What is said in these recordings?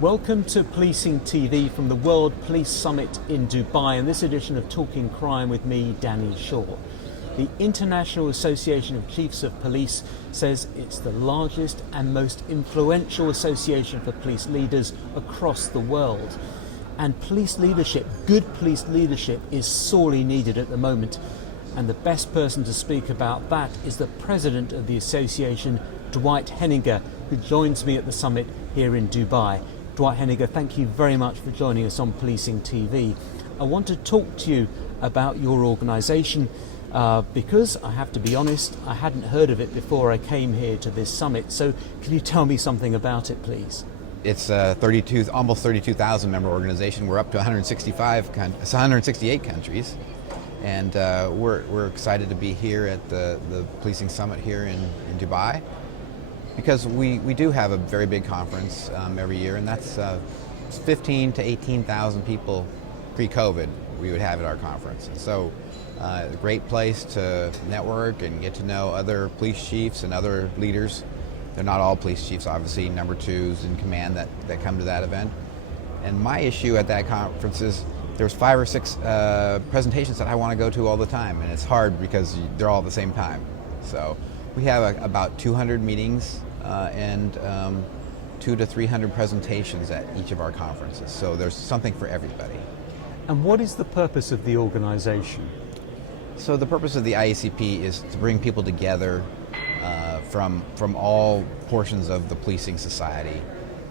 Welcome to Policing TV from the World Police Summit in Dubai, and this edition of Talking Crime with me, Danny Shaw. The International Association of Chiefs of Police says it's the largest and most influential association for police leaders across the world. And police leadership, good police leadership, is sorely needed at the moment. And the best person to speak about that is the president of the association, Dwight Henninger, who joins me at the summit here in Dubai. Dwight Henninger, thank you very much for joining us on Policing TV. I want to talk to you about your organisation because I have to be honest, I hadn't heard of it before I came here to this summit. So can you tell me something about it, please? It's a almost 32,000 member organization. We're up to 168 countries, and we're excited to be here at the Policing Summit here in Dubai, because we do have a very big conference every year, and that's 15 to 18,000 people pre-COVID we would have at our conference. And so a great place to network and get to know other police chiefs and other leaders. They're not all police chiefs, obviously, number twos in command that come to that event. And my issue at that conference is there's 5 or 6 presentations that I want to go to all the time, and it's hard because they're all at the same time. So we have about 200 meetings and 200 to 300 presentations at each of our conferences. So there's something for everybody. And what is the purpose of the organisation? So the purpose of the IACP is to bring people together from all portions of the policing society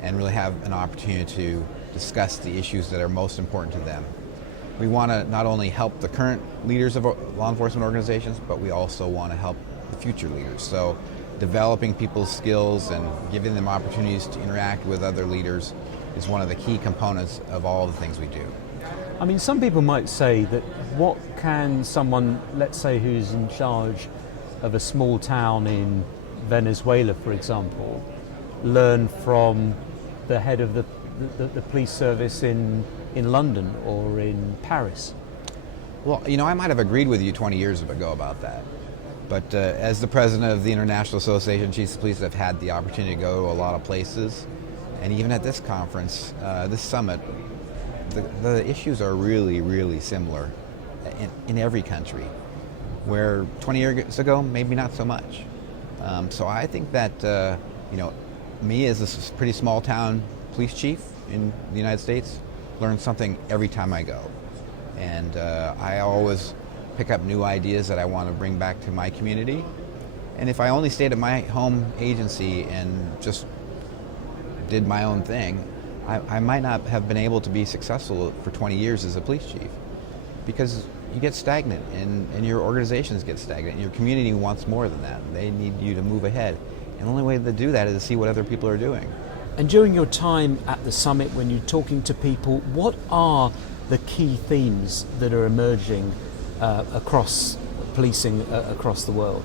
and really have an opportunity to discuss the issues that are most important to them. We want to not only help the current leaders of law enforcement organizations, but we also want to help the future leaders. So developing people's skills and giving them opportunities to interact with other leaders is one of the key components of all the things we do. I mean, some people might say that what can someone, let's say, who's in charge of a small town in Venezuela, for example, learn from the head of the police service in London or in Paris? Well, I might have agreed with you 20 years ago about that. But as the president of the International Association of Chiefs of Police, I've had the opportunity to go to a lot of places. And even at this conference, this summit, the issues are really, really similar in every country, where 20 years ago, maybe not so much. So I think that, me as a pretty small town police chief in the United States, learn something every time I go. And I always pick up new ideas that I want to bring back to my community. And if I only stayed at my home agency and just did my own thing, I might not have been able to be successful for 20 years as a police chief, because you get stagnant and your organizations get stagnant and your community wants more than that. They need you to move ahead. And the only way to do that is to see what other people are doing. And during your time at the summit, when you're talking to people, what are the key themes that are emerging across policing across the world?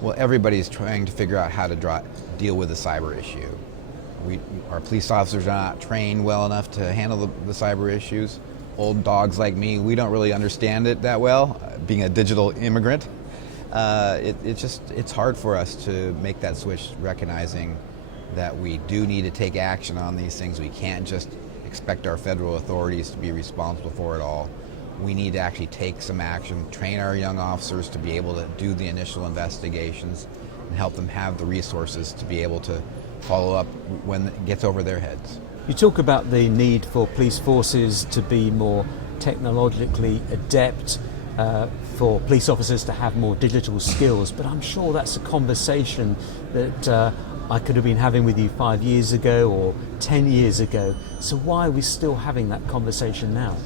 Well, everybody's trying to figure out how to deal with the cyber issue. Our police officers are not trained well enough to handle the cyber issues. Old dogs like me, we don't really understand it that well, being a digital immigrant. It's hard for us to make that switch, recognizing that we do need to take action on these things. We can't just expect our federal authorities to be responsible for it all. We need to actually take some action, train our young officers to be able to do the initial investigations, and help them have the resources to be able to follow up when it gets over their heads. You talk about the need for police forces to be more technologically adept, for police officers to have more digital skills, but I'm sure that's a conversation that I could have been having with you 5 years ago or 10 years ago. So why are we still having that conversation now?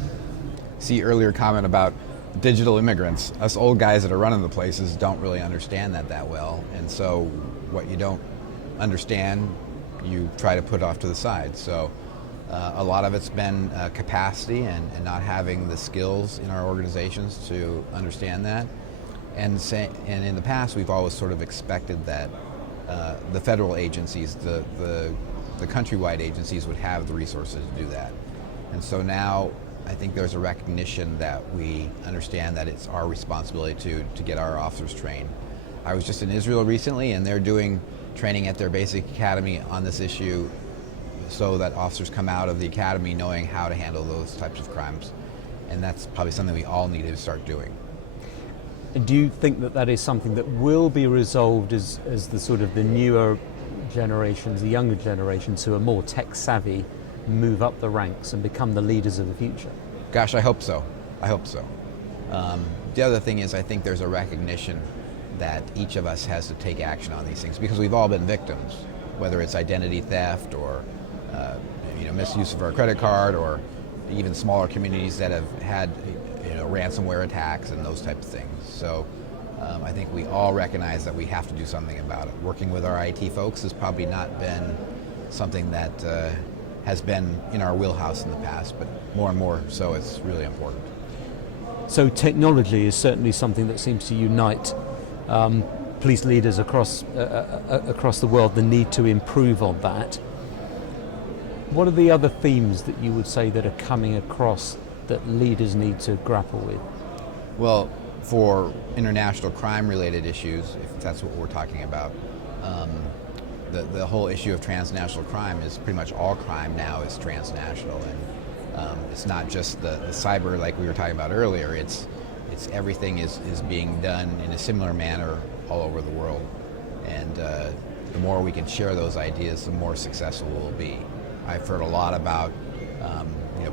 See, earlier comment about digital immigrants. Us old guys that are running the places don't really understand that well, and so what you don't understand, you try to put off to the side. So a lot of it's been capacity and not having the skills in our organizations to understand that. And in the past, we've always sort of expected that the federal agencies, the countrywide agencies, would have the resources to do that. And so now I think there's a recognition that we understand that it's our responsibility to get our officers trained. I was just in Israel recently, and they're doing training at their basic academy on this issue so that officers come out of the academy knowing how to handle those types of crimes. And that's probably something we all need to start doing. And do you think that that is something that will be resolved as the sort of the newer generations, the younger generations who are more tech savvy, move up the ranks and become the leaders of the future? Gosh, I hope so. I hope so. The other thing is, I think there's a recognition that each of us has to take action on these things, because we've all been victims, whether it's identity theft or misuse of our credit card, or even smaller communities that have had ransomware attacks and those types of things. So I think we all recognize that we have to do something about it. Working with our IT folks has probably not been something that has been in our wheelhouse in the past, but more and more so it's really important. So technology is certainly something that seems to unite police leaders across the world, the need to improve on that. What are the other themes that you would say that are coming across that leaders need to grapple with? Well, for international crime-related issues, if that's what we're talking about, the whole issue of transnational crime is pretty much all crime now is transnational, and it's not just the cyber like we were talking about earlier. It's everything is being done in a similar manner all over the world, and the more we can share those ideas, the more successful we'll be. I've heard a lot about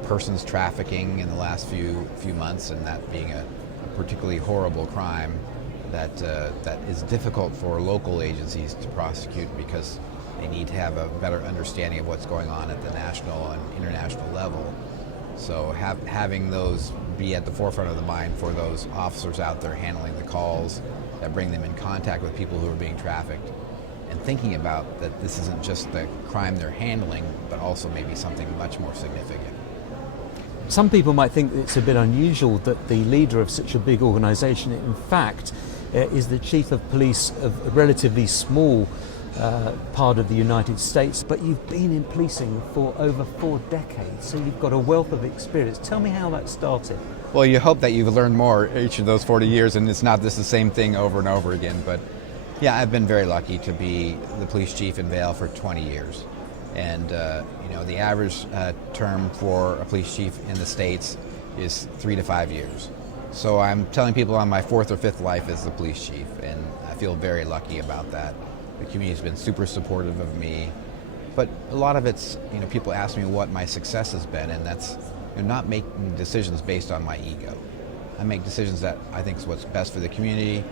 persons trafficking in the last few months, and that being a particularly horrible crime that is difficult for local agencies to prosecute, because they need to have a better understanding of what's going on at the national and international level. So having those be at the forefront of the mind for those officers out there handling the calls that bring them in contact with people who are being trafficked, and thinking about that this isn't just the crime they're handling, but also maybe something much more significant. Some people might think it's a bit unusual that the leader of such a big organisation, in fact, is the chief of police of a relatively small part of the United States, but you've been in policing for over 4 decades, so you've got a wealth of experience. Tell me how that started. Well, you hope that you've learned more each of those 40 years, and it's not just the same thing over and over again. But yeah, I've been very lucky to be the police chief in Vail for 20 years. And the average term for a police chief in the States is 3 to 5 years. So I'm telling people I'm my 4th or 5th life as the police chief, and I feel very lucky about that. The community's been super supportive of me, but a lot of it's, people ask me what my success has been, and that's not making decisions based on my ego. I make decisions that I think is what's best for the community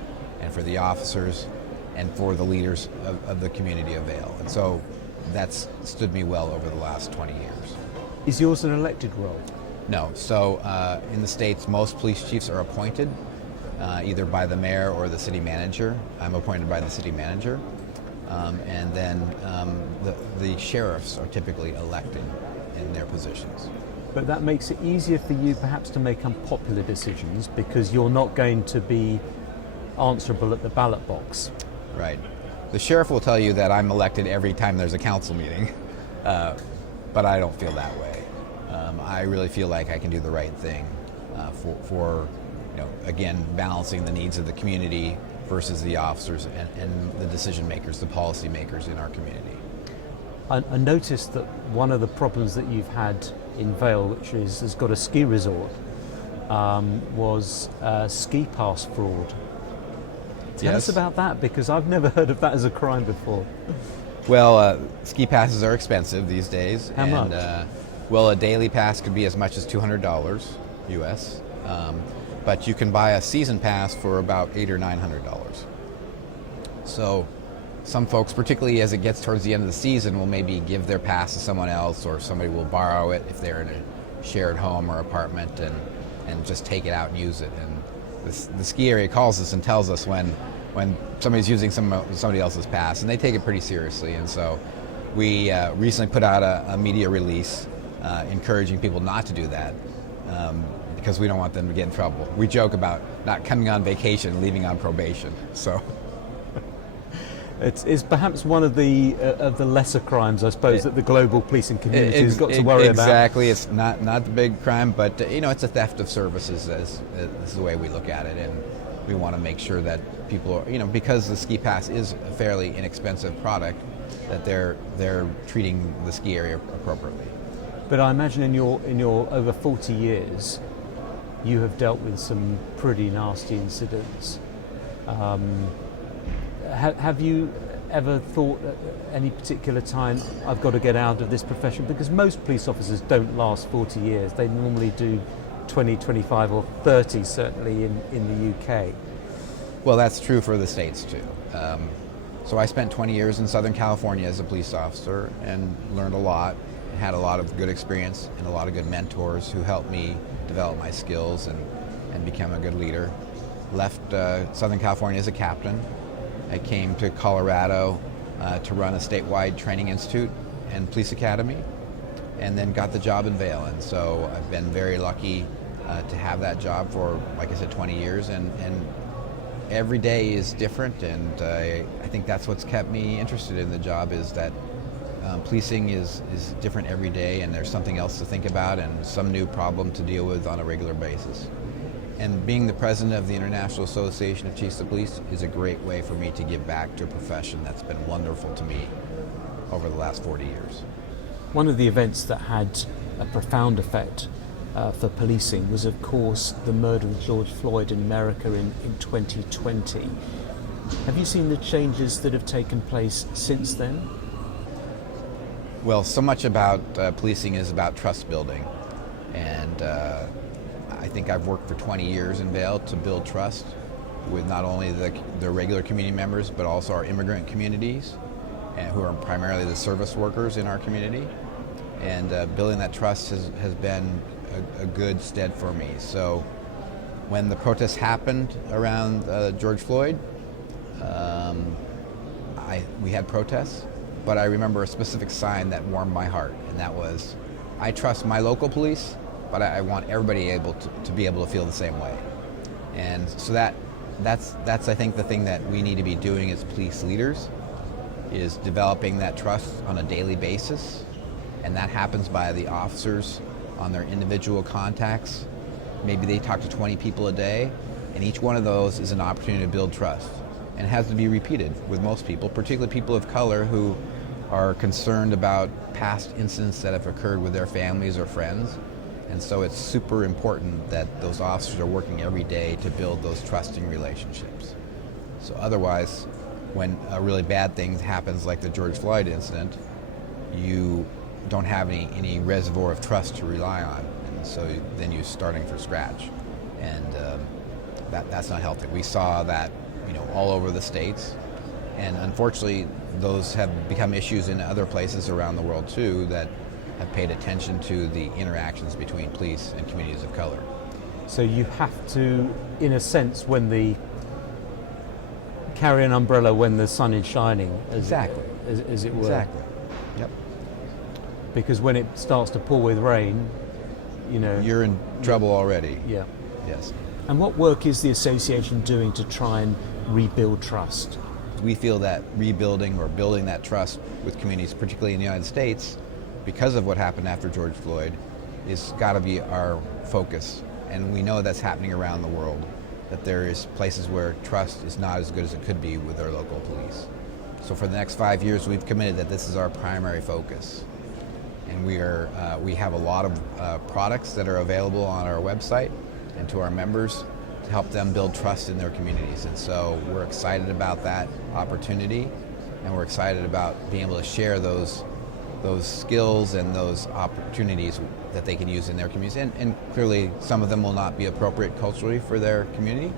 and for the officers and for the leaders of the community of Vail. And so that's stood me well over the last 20 years. Is yours an elected role? No. So in the States, most police chiefs are appointed either by the mayor or the city manager. I'm appointed by the city manager. And then the sheriffs are typically elected in their positions. But that makes it easier for you perhaps to make unpopular decisions, because you're not going to be answerable at the ballot box. Right. The sheriff will tell you that I'm elected every time there's a council meeting, but I don't feel that way. I really feel like I can do the right thing for again, balancing the needs of the community versus the officers and the decision makers, the policy makers in our community. I noticed that one of the problems that you've had in Vail, which has got a ski resort, was ski pass fraud. Tell us about that, because I've never heard of that as a crime before. Well, ski passes are expensive these days. How much? Well, a daily pass could be as much as $200 US, but you can buy a season pass for about $800 or $900. So some folks, particularly as it gets towards the end of the season, will maybe give their pass to someone else, or somebody will borrow it if they're in a shared home or apartment, and just take it out and use it. And the ski area calls us and tells us when somebody's using somebody else's pass, and they take it pretty seriously. And so we recently put out a media release encouraging people not to do that, because we don't want them to get in trouble. We joke about not coming on vacation and leaving on probation. So it's perhaps one of the lesser crimes, I suppose, that the global policing community has got to worry about. Exactly. It's not the big crime, but it's a theft of services. As is the way we look at it, and we want to make sure that people are, because the ski pass is a fairly inexpensive product, that they're treating the ski area appropriately. But I imagine in your over 40 years, you have dealt with some pretty nasty incidents. Have you ever thought at any particular time, I've got to get out of this profession? Because most police officers don't last 40 years. They normally do 20, 25 or 30, certainly in the UK. Well, that's true for the States too. So I spent 20 years in Southern California as a police officer and learned a lot, had a lot of good experience and a lot of good mentors who helped me develop my skills and become a good leader. Left Southern California as a captain. I came to Colorado to run a statewide training institute and police academy, and then got the job in Vail. And so I've been very lucky to have that job for, like I said, 20 years, and every day is different, and I think that's what's kept me interested in the job, is that policing is different every day, and there's something else to think about and some new problem to deal with on a regular basis. And being the president of the International Association of Chiefs of Police is a great way for me to give back to a profession that's been wonderful to me over the last 40 years. One of the events that had a profound effect for policing was, of course, the murder of George Floyd in America in 2020. Have you seen the changes that have taken place since then? Well, so much about policing is about trust building, and I think I've worked for 20 years in Vail to build trust with not only the regular community members, but also our immigrant communities, and who are primarily the service workers in our community. And building that trust has been a good stead for me. So when the protests happened around George Floyd, we had protests, but I remember a specific sign that warmed my heart, and that was, I trust my local police, but I want everybody to be able to feel the same way. And so that's I think the thing that we need to be doing as police leaders, is developing that trust on a daily basis, and that happens by the officers on their individual contacts. Maybe they talk to 20 people a day, and each one of those is an opportunity to build trust. And it has to be repeated with most people, particularly people of color who are concerned about past incidents that have occurred with their families or friends. And so it's super important that those officers are working every day to build those trusting relationships. So otherwise, when a really bad thing happens like the George Floyd incident, you don't have any reservoir of trust to rely on. And so then you're starting from scratch. And that's not healthy. We saw that all over the States. And unfortunately, those have become issues in other places around the world too, that have paid attention to the interactions between police and communities of color. So you have to, in a sense, carry an umbrella when the sun is shining, as it were. Exactly. Yep. Because when it starts to pour with rain, you're in trouble already. Yeah. Yes. And what work is the association doing to try and rebuild trust? We feel that rebuilding or building that trust with communities, particularly in the United States, because of what happened after George Floyd, is got to be our focus. And we know that's happening around the world, that there is places where trust is not as good as it could be with our local police. So for the next 5 years, we've committed that this is our primary focus. And we have a lot of products that are available on our website and to our members to help them build trust in their communities. And so we're excited about that opportunity, and we're excited about being able to share those skills and those opportunities that they can use in their communities. And clearly, some of them will not be appropriate culturally for their community,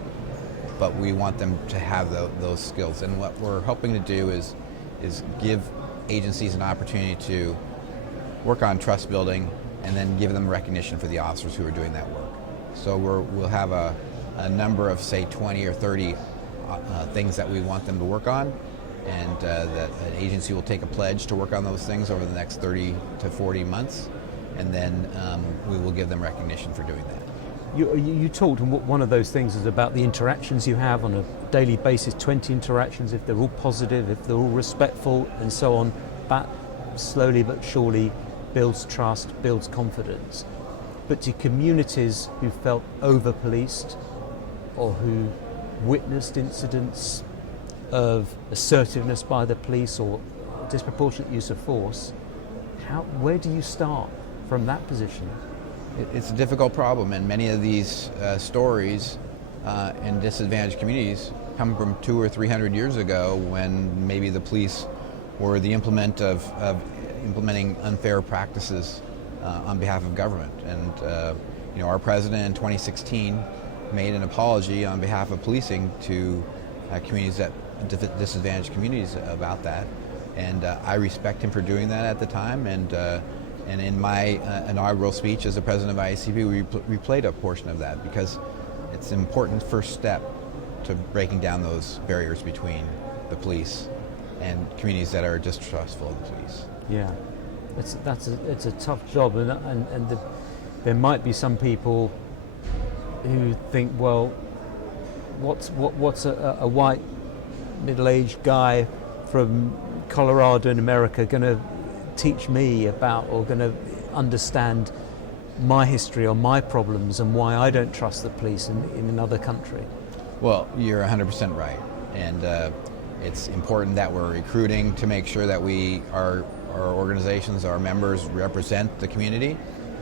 but we want them to have those skills. And what we're hoping to do is give agencies an opportunity to work on trust building and then give them recognition for the officers who are doing that work. So we'll have a number of, say, 20 or 30 things that we want them to work on, and that an agency will take a pledge to work on those things over the next 30 to 40 months, and then we will give them recognition for doing that. You talked, and one of those things is about the interactions you have on a daily basis, 20 interactions, if they're all positive, if they're all respectful, and so on. That slowly but surely builds trust, builds confidence. But to communities who felt over-policed or who witnessed incidents of assertiveness by the police or disproportionate use of force, where do you start from that position? It's a difficult problem, and many of these stories in disadvantaged communities come from 200 or 300 years ago, when maybe the police were the implement of implementing unfair practices on behalf of government. And our president in 2016 made an apology on behalf of policing to disadvantaged communities about that, and I respect him for doing that at the time. And in my inaugural speech as the president of IACP, we replayed a portion of that, because it's an important first step to breaking down those barriers between the police and communities that are distrustful of the police. Yeah, it's a tough job, and there might be some people who think, well, what's a white middle-aged guy from Colorado in America going to teach me about, or going to understand my history or my problems and why I don't trust the police in another country? Well, you're 100% right, and it's important that we're recruiting to make sure that our organizations, our members represent the community.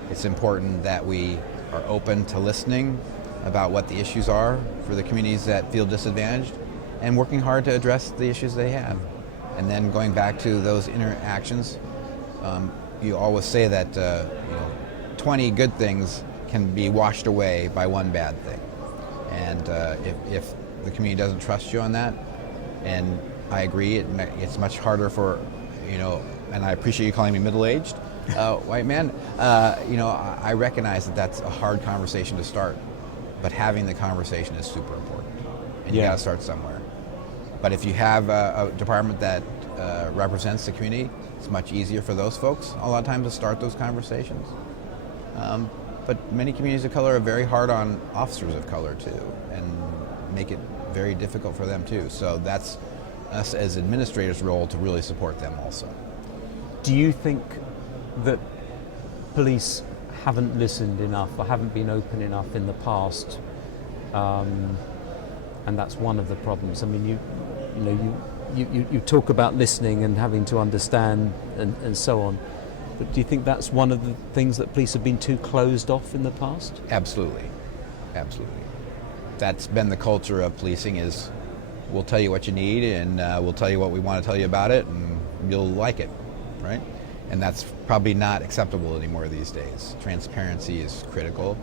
It's important that we are open to listening about what the issues are for the communities that feel disadvantaged, and working hard to address the issues they have. And then going back to those interactions, you always say that 20 good things can be washed away by one bad thing. And if the community doesn't trust you on that, and I agree, it's much harder for, and I appreciate you calling me middle-aged white man, I recognize that that's a hard conversation to start, but having the conversation is super important, and you got to start somewhere. But if you have a department that represents the community, it's much easier for those folks a lot of times to start those conversations. But many communities of color are very hard on officers of color too, and make it very difficult for them too. So that's us as administrators' role to really support them also. Do you think that police haven't listened enough or haven't been open enough in the past, and that's one of the problems? I mean, you talk about listening and having to understand and so on, but do you think that's one of the things that police have been too closed off in the past? Absolutely. That's been the culture of policing, is we'll tell you what you need, and we'll tell you what we want to tell you about it, and you'll like it, right? And that's probably not acceptable anymore these days. Transparency is critical.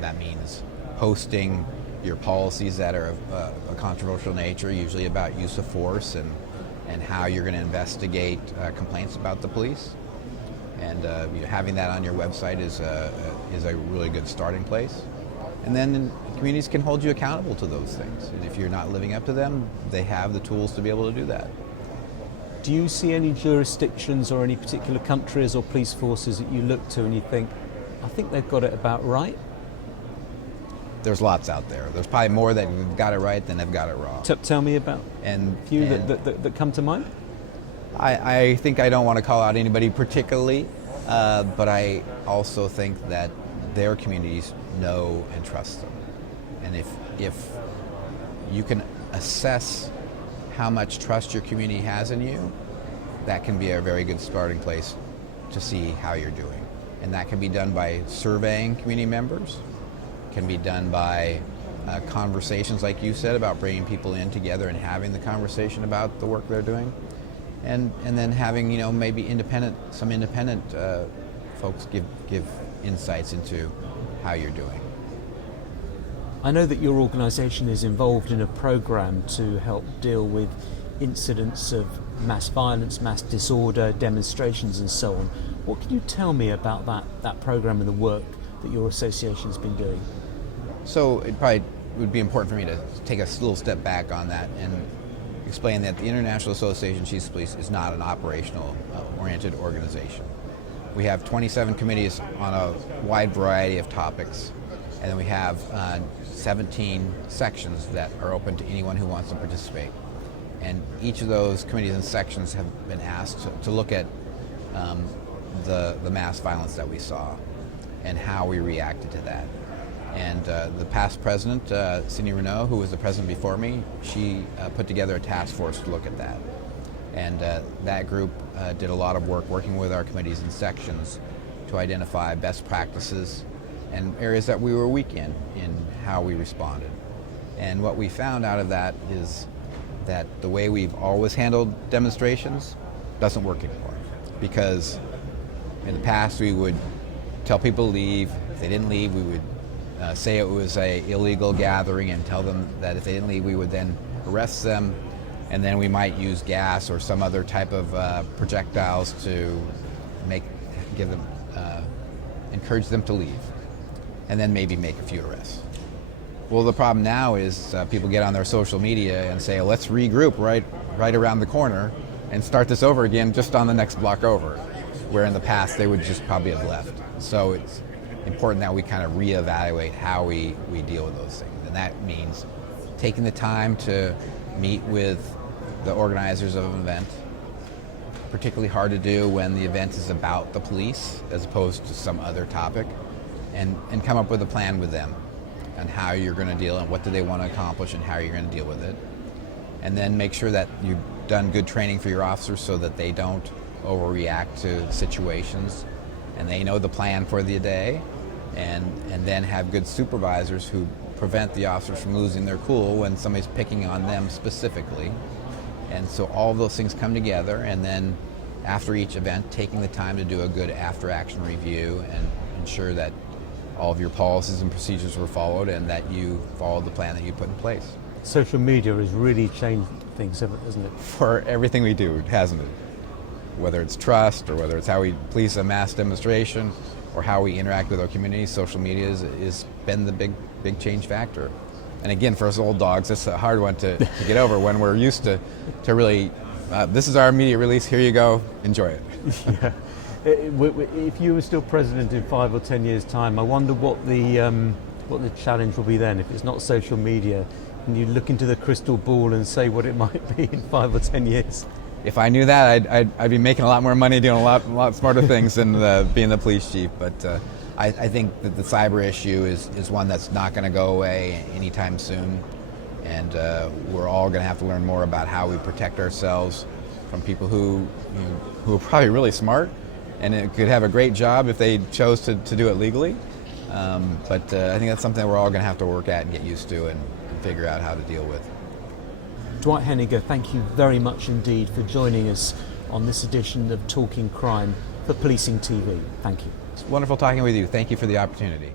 That means posting your policies that are of a controversial nature, usually about use of force and how you're going to investigate complaints about the police. And having that on your website is a really good starting place. And then communities can hold you accountable to those things. And if you're not living up to them, they have the tools to be able to do that. Do you see any jurisdictions or any particular countries or police forces that you look to and you think, I think they've got it about right? There's lots out there. There's probably more that have got it right than have got it wrong. Tell me about a few that come to mind. I think I don't want to call out anybody particularly, but I also think that their communities know and trust them. And if you can assess how much trust your community has in you, that can be a very good starting place to see how you're doing. And that can be done by surveying community members, can be done by conversations like you said about bringing people in together and having the conversation about the work they're doing, and then having maybe some independent folks give insights into how you're doing. I know that your organisation is involved in a program to help deal with incidents of mass violence, mass disorder, demonstrations and so on. What can you tell me about that program and the work that your association's been doing? So it probably would be important for me to take a little step back on that and explain that the International Association of Chiefs of Police is not an operational oriented organization. We have 27 committees on a wide variety of topics, and then we have 17 sections that are open to anyone who wants to participate. And each of those committees and sections have been asked to look at the mass violence that we saw and how we reacted to that. And the past president, Cindy Renault, who was the president before me, she put together a task force to look at that. And that group did a lot of work working with our committees and sections to identify best practices and areas that we were weak in how we responded. And what we found out of that is that the way we've always handled demonstrations doesn't work anymore. Because in the past we would tell people to leave. If they didn't leave, we would say it was an illegal gathering and tell them that if they didn't leave, we would then arrest them, and then we might use gas or some other type of projectiles to encourage them to leave, and then maybe make a few arrests. Well, the problem now is people get on their social media and say, let's regroup right around the corner and start this over again just on the next block over, where in the past they would just probably have left. So it's important that we kind of reevaluate how we deal with those things. And that means taking the time to meet with the organizers of an event. Particularly hard to do when the event is about the police as opposed to some other topic, and come up with a plan with them on how you're going to deal and what do they want to accomplish and how you're going to deal with it. And then make sure that you've done good training for your officers so that they don't overreact to situations, and they know the plan for the day, and then have good supervisors who prevent the officers from losing their cool when somebody's picking on them specifically. And so all of those things come together, and then after each event, taking the time to do a good after-action review and ensure that all of your policies and procedures were followed and that you followed the plan that you put in place. Social media has really changed things, hasn't it? For everything we do, hasn't it? Whether it's trust or whether it's how we police a mass demonstration or how we interact with our community, social media has been the big change factor. And again, for us old dogs, it's a hard one to get over when we're used to really, this is our immediate release, here you go, enjoy it. Yeah. If you were still president in 5 or 10 years' time, I wonder what the challenge will be then. If it's not social media, and you look into the crystal ball and say what it might be in 5 or 10 years. If I knew that, I'd be making a lot more money doing a lot smarter things than being the police chief. But I think that the cyber issue is one that's not going to go away anytime soon. And we're all going to have to learn more about how we protect ourselves from people who are probably really smart and it could have a great job if they chose to do it legally. But I think that's something that we're all going to have to work at and get used to and figure out how to deal with. Dwight Henninger, thank you very much indeed for joining us on this edition of Talking Crime for Policing TV. Thank you. It's wonderful talking with you. Thank you for the opportunity.